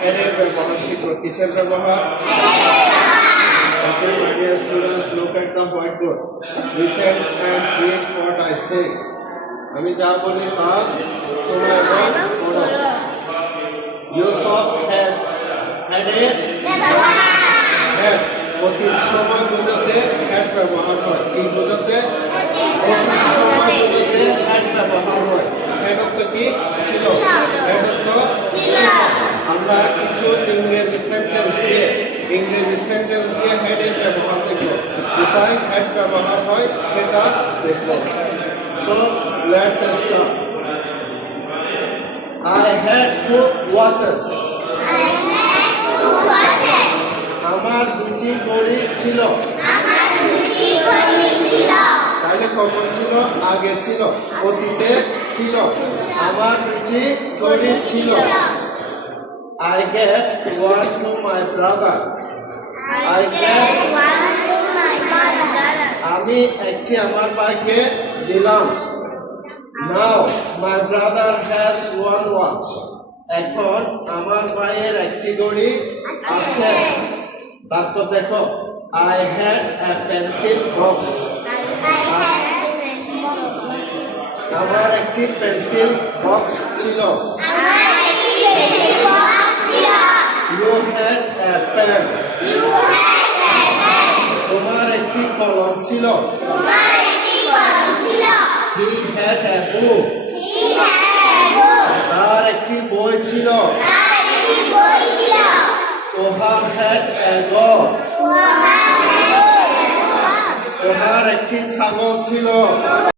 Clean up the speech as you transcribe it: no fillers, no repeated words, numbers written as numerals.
had এর ব্যবহার শিখো কিসের ব্যবহার Okay, my dear students, look at the whiteboard. Listen and read what I say. আমি যা বলি তা শোনো এবং পড়ো। Yusuf had এর had অতীত সময় বোঝাতে had ব্যবহার হয়। কি বোঝাতে? অতীত সময় বোঝাতে had ব্যবহার হয়। had অর্থ কি? ছিল। had অর্থ ছিল। আমরা কিছু ইংরেজি সেন্টেন্স দিয়ে had এর ব্যবহার দেখব। কোথায় had ব্যবহার হয় সেটা দেখব। So let's start. I had 2 watches. আমার 2টি ঘড়ি ছিল। তাহলে কখন ছিল? আগে ছিল, অতীতে ছিল। আমার 2টি ঘড়ি ছিল। I gave one to my brother. আমি একটি আমার ভাইকে দিলাম। Now my brother has one watch. এখন আমার ভাইয়ের একটি ঘড়ি আছে। তারপর দেখো I had a pencil box. আমার একটি পেন্সিল বক্স ছিল। You had a pen. তোমার একটি কলম ছিল। He had a book. তার একটি বই ছিল। Ohar had a goat. ওহার একটি ছাগল ছিল।